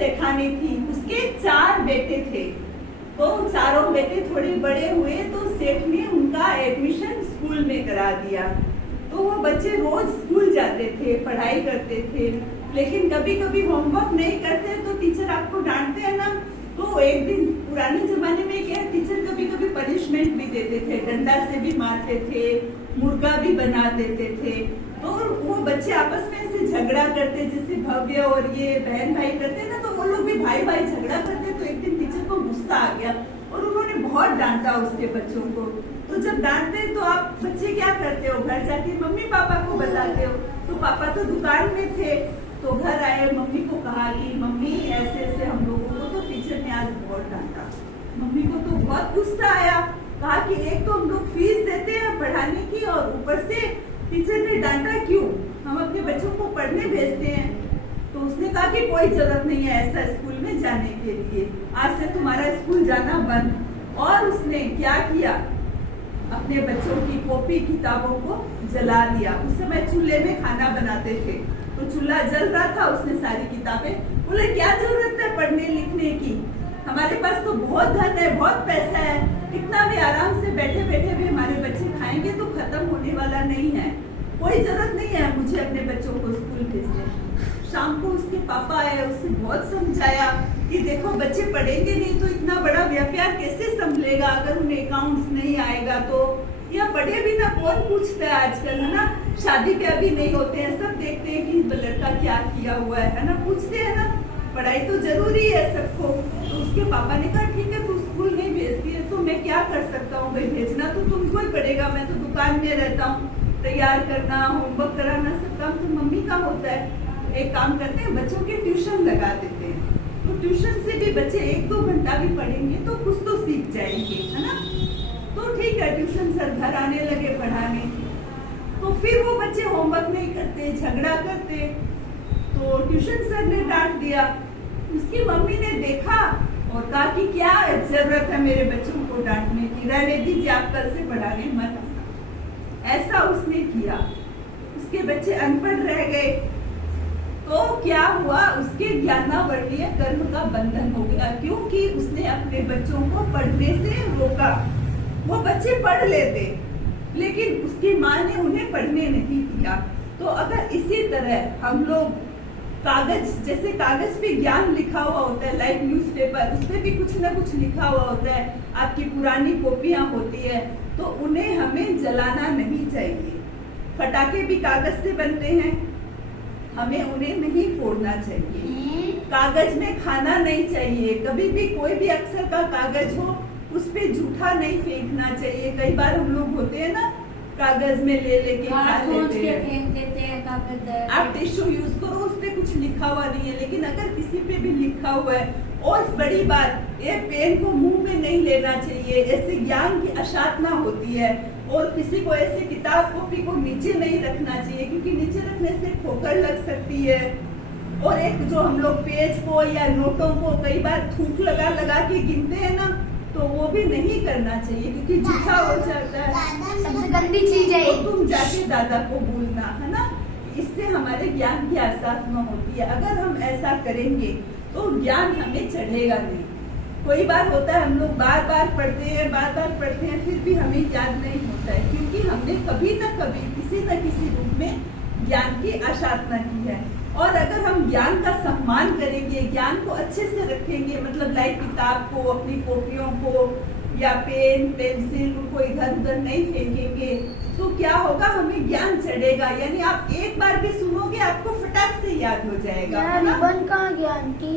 सेठानी थी, उसके 4 बेटे थे। तो चारों बेटे थोड़े बड़े हुए तो सेठ ने उनका एडमिशन स्कूल में करा दिया। तो वो बच्चे रोज स्कूल जाते थे, पढ़ाई करते थे, लेकिन कभी कभी होमवर्क नहीं करते तो टीचर आपको डांटते हैं ना। तो एक दिन पुराने जमाने में क्या, टीचर कभी कभी पनिशमेंट भी देते थे, डंडा से भी मारते थे, मुर्गा भी बना देते थे। तो वो बच्चे आपस में ऐसे झगड़ा करते, जैसे भव्य और ये बहन भाई करते ना, तो वो लोग भी भाई भाई झगड़ा करते। तो एक दिन टीचर को गुस्सा आ गया और उन्होंने बहुत डांटा उसके बच्चों को। तो जब डांटते तो आप बच्चे क्या करते हो, घर जाके मम्मी पापा को बताते हो। तो पापा तो दुकान में थे, तो घर आए, मम्मी को कहा कि मम्मी ऐसे ऐसे हम लोगों को तो टीचर ने आज बहुत डांटा। मम्मी को तो बहुत गुस्सा आया, कहा कि एक तो हम लोग फीस देते हैं पढ़ाने की और ऊपर से टीचर ने डांटा क्यों, हम अपने बच्चों को पढ़ने भेजते हैं। तो उसने कहा कि कोई जरूरत नहीं है ऐसा स्कूल में जाने के लिए, आज से तुम्हारा स्कूल जाना बंद। और उसने क्या किया, अपने बच्चों की कॉपी किताबों को जला दिया। उस समय चूल्हे में खाना बनाते थे, तो चूल्हा जल रहा था, उसने सारी किताबें, बोले क्या जरूरत है पढ़ने लिखने की, हमारे पास तो बहुत धन है, बहुत पैसा है, कितना भी आराम से बैठे बैठे भी हमारे बच्चे खाएंगे तो खत्म होने वाला नहीं है, कोई जरूरत नहीं है मुझे अपने बच्चों को स्कूल भेजने। शाम को उसके पापा आए, उससे बहुत समझाया कि देखो बच्चे पढ़ेंगे नहीं तो इतना बड़ा व्यापार कैसे संभलेगा, अगर उन्हें अकाउंट्स नहीं आएगा तो। या पढ़े भी ना, कौन पूछता है आजकल, है ना, शादी के अभी नहीं होते हैं, सब देखते हैं कि लड़का क्या किया हुआ है ना, पूछते हैं ना, पढ़ाई तो जरूरी है सबको। तो उसके पापा ने कहा ठीक है तू स्कूल नहीं भेजती है तो मैं क्या कर सकता हूँ भाई, भेजना तो तुमको ही पड़ेगा, मैं तो दुकान में रहता हूँ, तैयार करना होमवर्क कराना सब काम तो मम्मी का होता है। एक काम करते हैं, बच्चों के ट्यूशन लगा देते हैं, तो ट्यूशन से भी बच्चे 1-2 घंटा भी पढ़ेंगे तो कुछ तो सीख जाएंगे, है ना। तो ठीक है, ट्यूशन सर घर आने लगे पढ़ाने, तो फिर वो बच्चे होमवर्क नहीं करते, झगड़ा करते, तो ट्यूशन सर ने डांट दिया। उसकी मम्मी ने देखा और कहा कि क्या जरूरत है मेरे बच्चों को डांटने की, रहने दीजिए आप कल से पढ़ाने मत। ऐसा उसने किया, उसके बच्चे अनपढ़ रह गए। तो क्या हुआ, उसके ज्ञानावरणीय कर्म का बंधन हो गया, क्योंकि उसने अपने बच्चों को पढ़ने से रोका। वो बच्चे पढ़ लेते, लेकिन उसकी माँ ने उन्हें पढ़ने नहीं दिया। तो अगर इसी तरह हम लोग कागज, जैसे कागज पे ज्ञान लिखा हुआ होता है, लाइक न्यूज़पेपर, उस पे भी कुछ ना कुछ लिखा हुआ होता है, आपकी पुरानी कॉपियां होती है, तो उन्हें हमें जलाना नहीं चाहिए। पटाखे भी कागज से बनते हैं, हमें उन्हें नहीं फोड़ना चाहिए। कागज में खाना नहीं चाहिए, कभी भी कोई भी अक्षर का कागज हो उस पे जूठा नहीं फेंकना चाहिए। कई बार हम लोग होते हैं ना, कागज में ले लेके खा लेते हैं, फेंक देते हैं कागज। आप टिश्यू यूज करो, उस पे कुछ लिखा हुआ नहीं है, लेकिन अगर किसी पे भी लिखा हुआ है, और बड़ी बात, ये पेन को मुंह में नहीं लेना चाहिए, ऐसे ज्ञान की अशातना होती है। और किसी को ऐसे किताब कॉपी को नीचे नहीं रखना चाहिए, क्योंकि नीचे रखने से ठोकर लग सकती है। और एक जो हम लोग पेज को या नोटों को कई बार थूक लगा लगा के गिनते हैं ना, तो वो भी नहीं करना चाहिए, क्योंकि जूठा हो जाता है, सबसे गंदी चीज है। तो तुम जाके दादा को बोलना, है ना, इससे हमारे ज्ञान की आसाधना होती है। अगर हम ऐसा करेंगे तो ज्ञान हमें चढ़ेगा नहीं। कोई बार होता है हम लोग बार बार पढ़ते हैं, फिर भी हमें याद नहीं होता है, क्योंकि हमने कभी न कभी किसी न किसी रूप में ज्ञान की आसाधना की है। और अगर हम ज्ञान का सम्मान करेंगे, ज्ञान को अच्छे से रखेंगे, मतलब लाइक किताब को, अपनी कॉपियों को या पेन पेंसिल उनको इधर उधर नहीं फेंकेंगे, तो क्या होगा, हमें ज्ञान चढ़ेगा। यानी आप एक बार भी सुनोगे आपको फटाक से याद हो जाएगा। बन कहाँ ज्ञान की